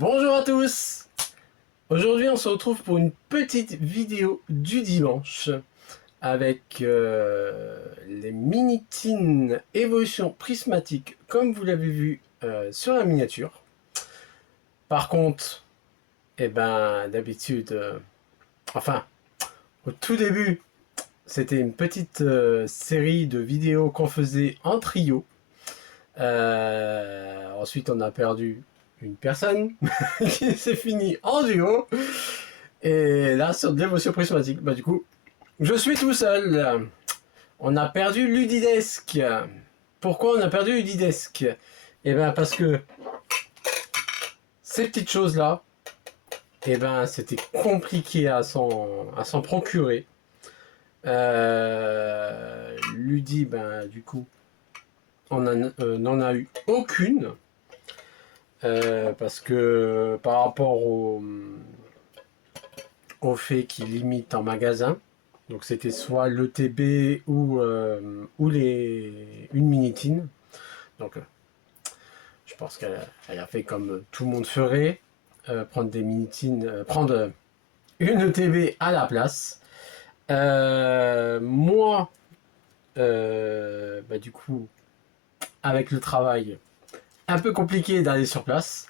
Bonjour à tous. Aujourd'hui on se retrouve pour une petite vidéo du dimanche avec les mini-tines évolution prismatique comme vous l'avez vu sur la miniature. Par contre, d'habitude, enfin au tout début c'était une petite série de vidéos qu'on faisait en trio. Ensuite on a perdu une personne qui s'est fini en duo, et là sur de l'émotion prismatique, du coup je suis tout seul. On a perdu Ludidesque. Pourquoi on a perdu Ludidesque? Parce que ces petites choses là, c'était compliqué à s'en procurer. Ludi, du coup on n'en a eu aucune. Parce que par rapport au fait qu'il limite en magasin, donc c'était soit l'ETB ou une minitine. Donc je pense qu'elle a fait comme tout le monde ferait, prendre des minitines, prendre une ETB à la place. Moi, du coup, avec le travail, un peu compliqué d'aller sur place.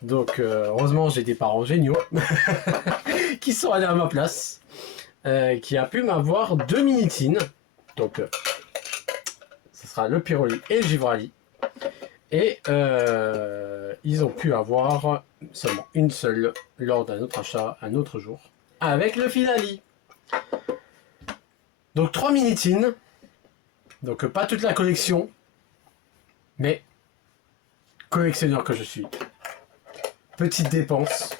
Donc heureusement j'ai des parents géniaux qui sont allés à ma place, qui a pu m'avoir 2 minitines. Donc ce sera le Pyroli et le Givrali. Et ils ont pu avoir seulement une seule lors d'un autre achat un autre jour avec le Filali. Donc 3 minitines. Donc pas toute la collection, mais collectionneur que je suis. Petite dépense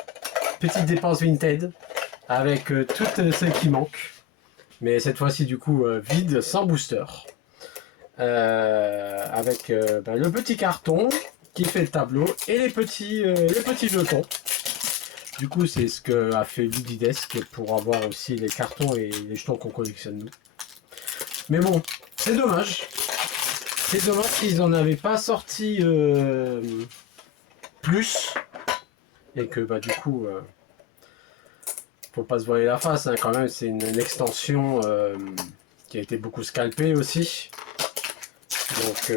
Vinted avec toutes celles qui manquent, mais cette fois-ci du coup vide, sans booster, avec le petit carton qui fait le tableau et les petits jetons. Du coup c'est ce que a fait Ludidesque pour avoir aussi les cartons et les jetons qu'on collectionne nous. Mais bon, c'est dommage qu'ils en avaient pas sorti plus, et que du coup faut pas se voiler la face, hein, quand même c'est une extension qui a été beaucoup scalpée aussi, donc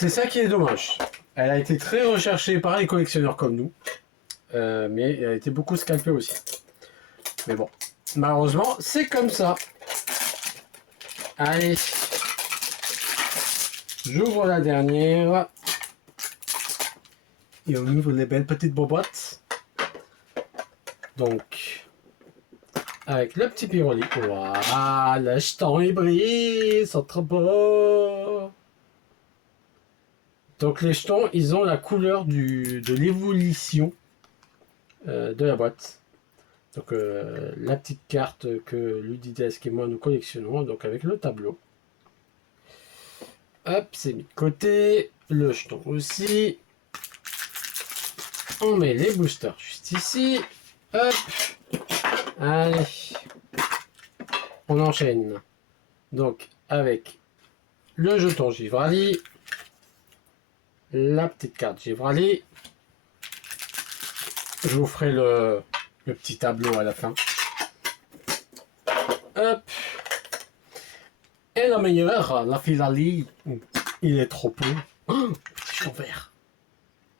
c'est ça qui est dommage. Elle a été très recherchée par les collectionneurs comme nous, mais elle a été beaucoup scalpée aussi. Mais bon, malheureusement c'est comme ça. Allez, j'ouvre la dernière et on ouvre les belles petites boîtes. Donc, avec le petit Pyroli. Waouh, le jeton il brille, ils sont trop beaux. Donc les jetons, ils ont la couleur de l'évolution de la boîte. Donc la petite carte que Ludidesque et moi nous collectionnons, donc avec le tableau. Hop, c'est mis de côté. Le jeton aussi. On met les boosters juste ici. Hop. Allez. On enchaîne. Donc avec le jeton Givrali. La petite carte Givrali. Je vous ferai le petit tableau à la fin. Hop. Et la meilleure, la Filali. Il est trop beau. Oh, petit jeton vert.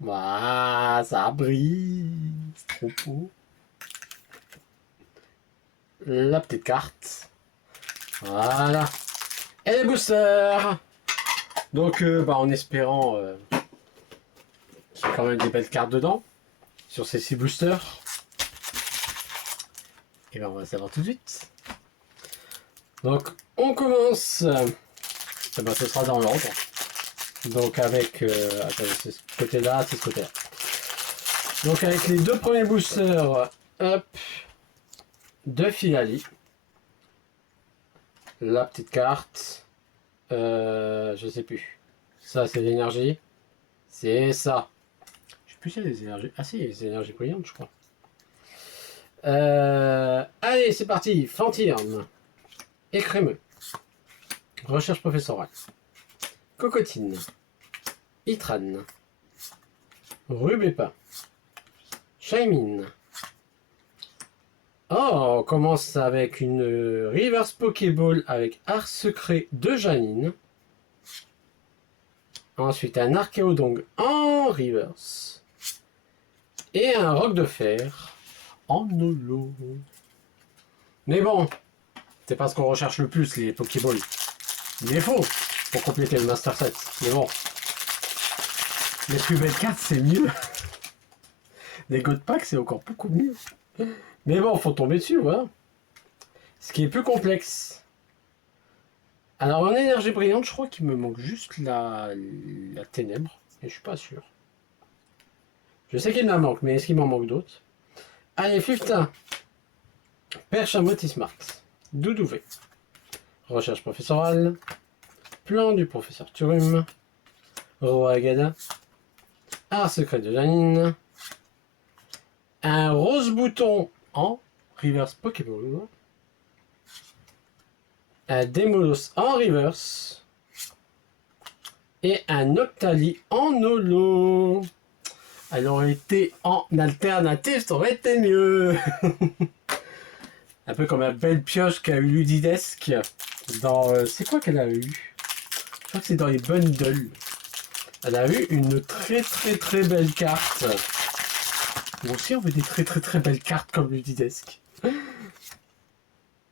Waouh, ça brille. C'est trop beau. La petite carte. Voilà. Et les boosters. Donc, en espérant qu'il y ait quand même des belles cartes dedans, sur ces 6 boosters. Et on va savoir tout de suite. Donc, on commence. Ce sera dans l'ordre. Donc, avec. Attendez, c'est ce côté-là, c'est ce côté-là. Donc, avec les 2 premiers boosters, hop, de Filali. La petite carte. Je sais plus. Ça, c'est l'énergie. C'est ça. Je sais plus si c'est les énergies. Ah, si, les énergies brillantes, je crois. Allez, c'est parti. Fantirne. Écrémeux. Recherche professorale. Cocotine. Itran. Rubépin. Shaymin. Oh, on commence avec une Reverse Pokéball avec Art Secret de Janine. Ensuite, un Archéodong en Reverse. Et un Roc de Fer en holo. Mais bon, c'est pas ce qu'on recherche le plus, les Pokéballs. Il est faux pour compléter le Master Set. Mais bon, les plus belles cartes, c'est mieux. Les God Pack, c'est encore beaucoup mieux. Mais bon, faut tomber dessus, voilà. Ce qui est plus complexe. Alors, en énergie brillante, je crois qu'il me manque juste la ténèbre. Et je suis pas sûr. Je sais qu'il m'en manque, mais est-ce qu'il m'en manque d'autres? Allez, Fiftin. Perche à Motis Marx. Doudouvé. Recherche professorale. Plan du professeur Turum. Roi Agada. Art secret de Janine. Un rose bouton en reverse Pokéball. Un Démolos en reverse. Et un Octali en holo. Elle aurait été en alternative, ça aurait été mieux. Un peu comme la belle pioche qu'a eu Ludidesque dans... c'est quoi qu'elle a eu? Je crois que c'est dans les bundles. Elle a eu une très belle carte. Moi aussi on veut des très belles cartes comme Ludidesque.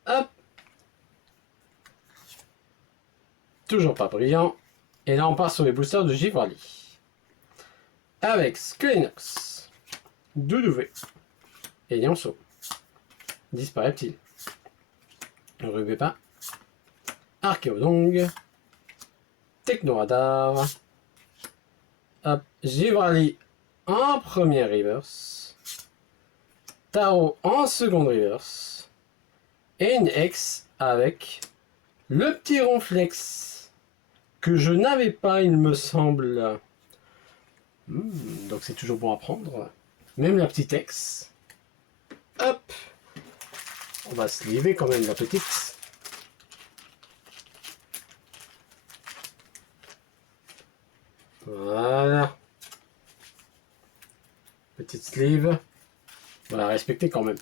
Hop. Toujours pas brillant. Et là on part sur les boosters de Givrali. Avec Skelenox, Doudouvé et Lionceau. Disparaît-il? Rubépin, Archéodong, Technoradar, hop, Givrali en première reverse, Taro en seconde reverse, et une X avec le petit Ronflex que je n'avais pas, il me semble. Donc c'est toujours bon à prendre. Même la petite X. Hop. On va se lever quand même la petite. Voilà. Petite sleeve. On va la respecter quand même.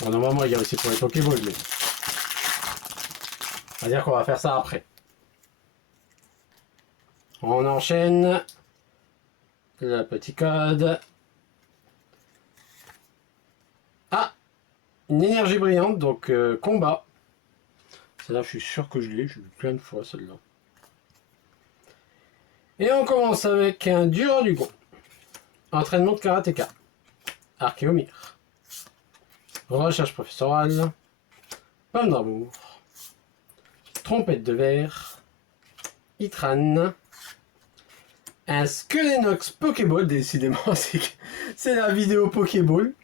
Bon, normalement il y a aussi pour les Pokéballs, mais on va dire qu'on va faire ça après. On enchaîne. Le petit code. Ah, une énergie brillante, donc combat. Celle-là, je suis sûr que je l'ai, j'ai vu plein de fois celle-là. Et on commence avec un Duralugon. Entraînement de karatéka. Archéomir. Recherche professorale. Pomme d'amour. Trompette de verre. Itran. Un Skelenox Pokéball, décidément, c'est la vidéo Pokéball.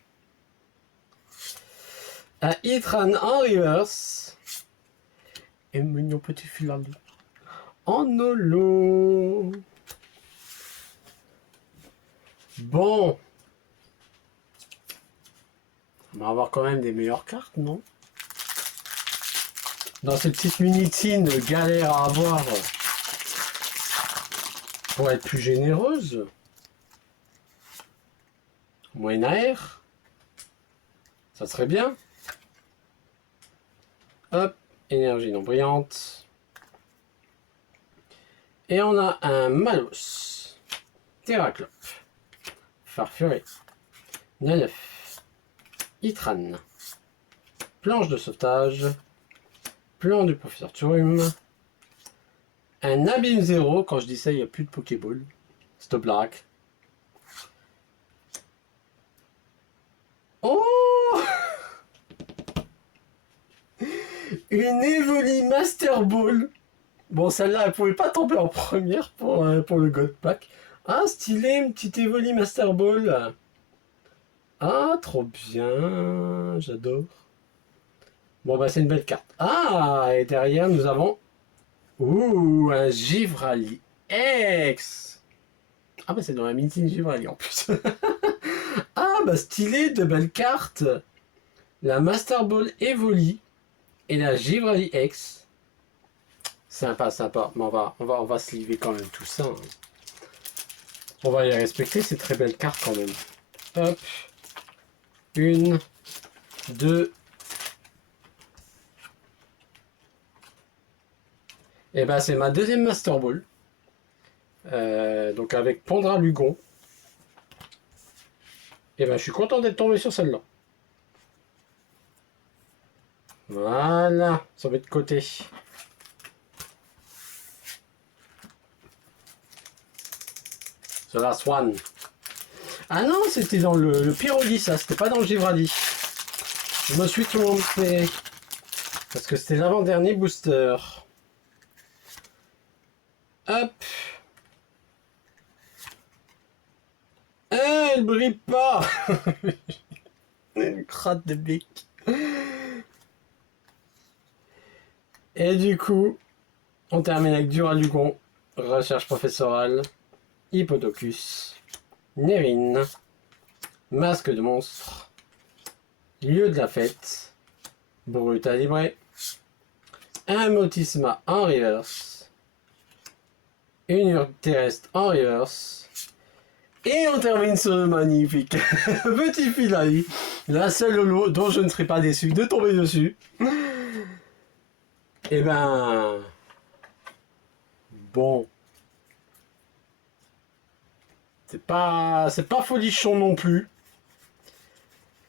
Un Itran en reverse. Et mignon petit Filali en holo. Bon. On va avoir quand même des meilleures cartes, non? Dans ces petites minitines galère à avoir. Pour être plus généreuse. Moyen air. Ça serait bien. Hop. Énergie non brillante. Et on a un Malos. Terraclope. Farfuré. Nanef. Itran. Planche de sauvetage. Plan du professeur Turum. Un Abîme Zéro, quand je dis ça, il n'y a plus de Pokéball. Stop Black. Oh, une Evoli Master Ball. Bon, celle-là, elle pouvait pas tomber en première pour le God Pack. Ah, stylé, une petite Evoli Master Ball. Ah, trop bien. J'adore. Bon, bah, c'est une belle carte. Ah, et derrière, nous avons... Ouh, un Givrali X. Ah bah c'est dans la meeting Givrali en plus. Ah bah stylé, de belles cartes. La Master Ball Evoli et la Givrali X. Sympa. Mais on va sliver quand même tout ça. Hein. On va les respecter, ces très belles cartes quand même. Hop. 1, 2. Et ben c'est ma deuxième Master Ball. Donc avec Pandra Lugon. Et ben je suis content d'être tombé sur celle-là. Voilà, ça va être de côté. The Last One. Ah non, c'était dans le Pyroli, ça, c'était pas dans le Givradi. Je me suis trompé. Parce que c'était l'avant-dernier booster. Hop. Elle brille pas. Une crotte de bique. Et du coup, on termine avec Duralugon, Recherche professorale, Hippodocus, Nérine, Masque de monstre, Lieu de la fête, Brutalibré, un Motisma en reverse, une urne terrestre en reverse, et on termine ce magnifique petit Philae, la seule holo dont je ne serai pas déçu de tomber dessus. Et ben... Bon... C'est pas folichon non plus.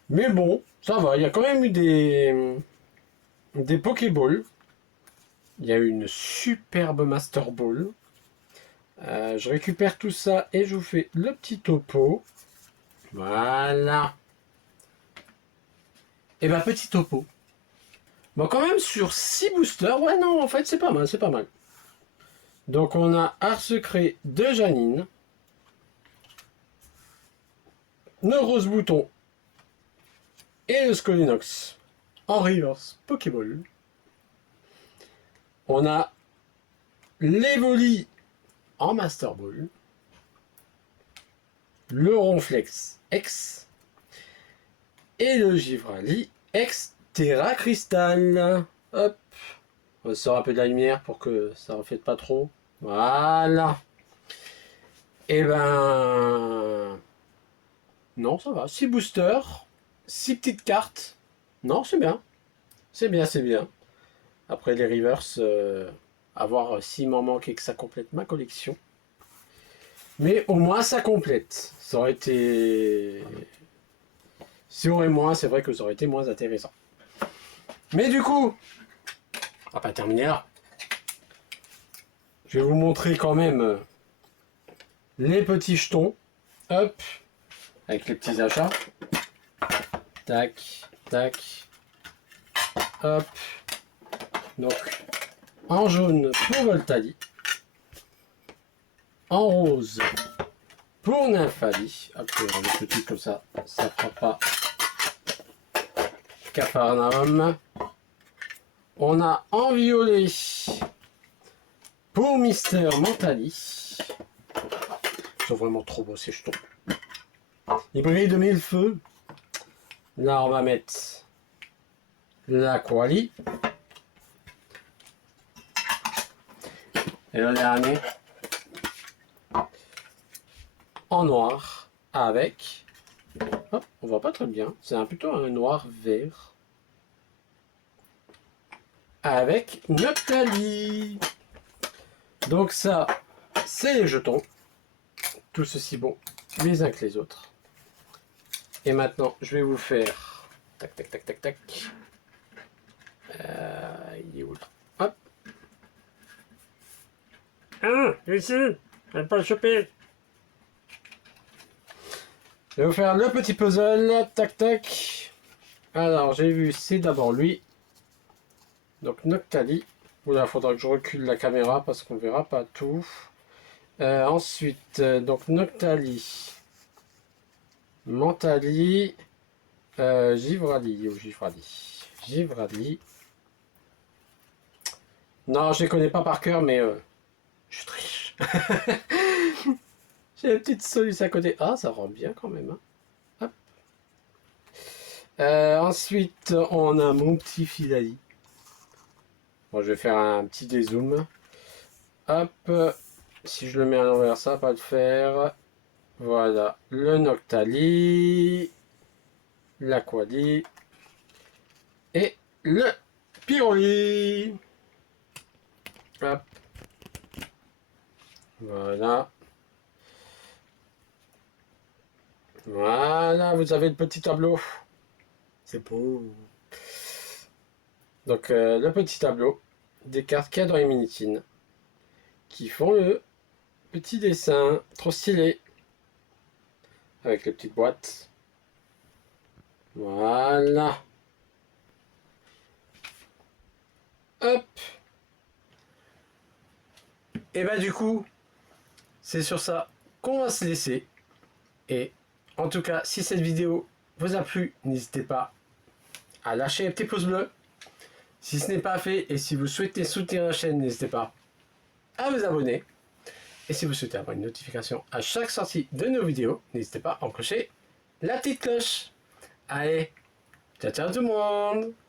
Mais bon, ça va, il y a quand même eu des Pokéballs. Il y a eu une superbe Master Ball. Je récupère tout ça et je vous fais le petit topo. Voilà. Et ben petit topo. Bon, quand même sur 6 boosters. Ouais, non, en fait, c'est pas mal, c'est pas mal. Donc, on a Art Secret de Janine. Le Rose Bouton. Et le Scolinox. En reverse Pokéball. On a l'Evoli en Master Ball. Le Ronflex X. Et le Givrali X Terra Crystal. Hop. On sort un peu de la lumière pour que ça ne reflète pas trop. Voilà. Et ben... Non, ça va. 6 boosters. 6 petites cartes. Non, c'est bien. C'est bien, c'est bien. Après les reverse, à voir s'il m'en manque et que ça complète ma collection. Mais au moins ça complète. Ça aurait été... Si on aurait moins, c'est vrai que ça aurait été moins intéressant. Mais du coup, on va pas terminer là. Je vais vous montrer quand même les petits jetons. Hop. Avec les petits achats. Tac, tac. Hop. Donc, en jaune pour Voltali. En rose pour Nymphali. Hop, on va mettre le truc comme ça. Ça ne fera pas Capharnaüm. On a en violet pour Mister Mentali. Ils sont vraiment trop beaux ces jetons. Ils brillent de mille feux. Là, on va mettre la Quali. Et le dernier en noir avec... Oh, on voit pas très bien. C'est plutôt un noir vert. Avec Noctali. Donc ça, c'est les jetons. Tous ceci bon, les uns que les autres. Et maintenant, je vais vous faire... Tac, tac, tac, tac, tac. Il est où là? Hop. Ah, ici. Je vais pas le choper. Je vais vous faire le petit puzzle. Tac, tac. Alors, j'ai vu, c'est d'abord lui. Donc, Noctali. Oula, il faudra que je recule la caméra parce qu'on verra pas tout. Ensuite, donc Noctali. Mentali. Givrali. Ou Givrali. Givrali. Non, je les connais pas par cœur, mais je triche. J'ai une petite solution à côté. Ah, ça rend bien quand même. Hein. Hop. Ensuite, on a mon petit Philae. Bon, je vais faire un petit dézoom. Hop. Si je le mets à l'envers, ça va pas le faire. Voilà, le Noctali, l'Aquali et le Pyroli. Hop. Voilà. Voilà, vous avez le petit tableau. C'est beau. Donc, le petit tableau des cartes qu'il y a dans les Minitines qui font le petit dessin trop stylé avec les petites boîtes. Voilà. Hop. Et bah du coup, c'est sur ça qu'on va se laisser. Et en tout cas, si cette vidéo vous a plu, n'hésitez pas à lâcher un petit pouce bleu. Si ce n'est pas fait et si vous souhaitez soutenir la chaîne, n'hésitez pas à vous abonner. Et si vous souhaitez avoir une notification à chaque sortie de nos vidéos, n'hésitez pas à enclencher la petite cloche. Allez, ciao ciao tout le monde!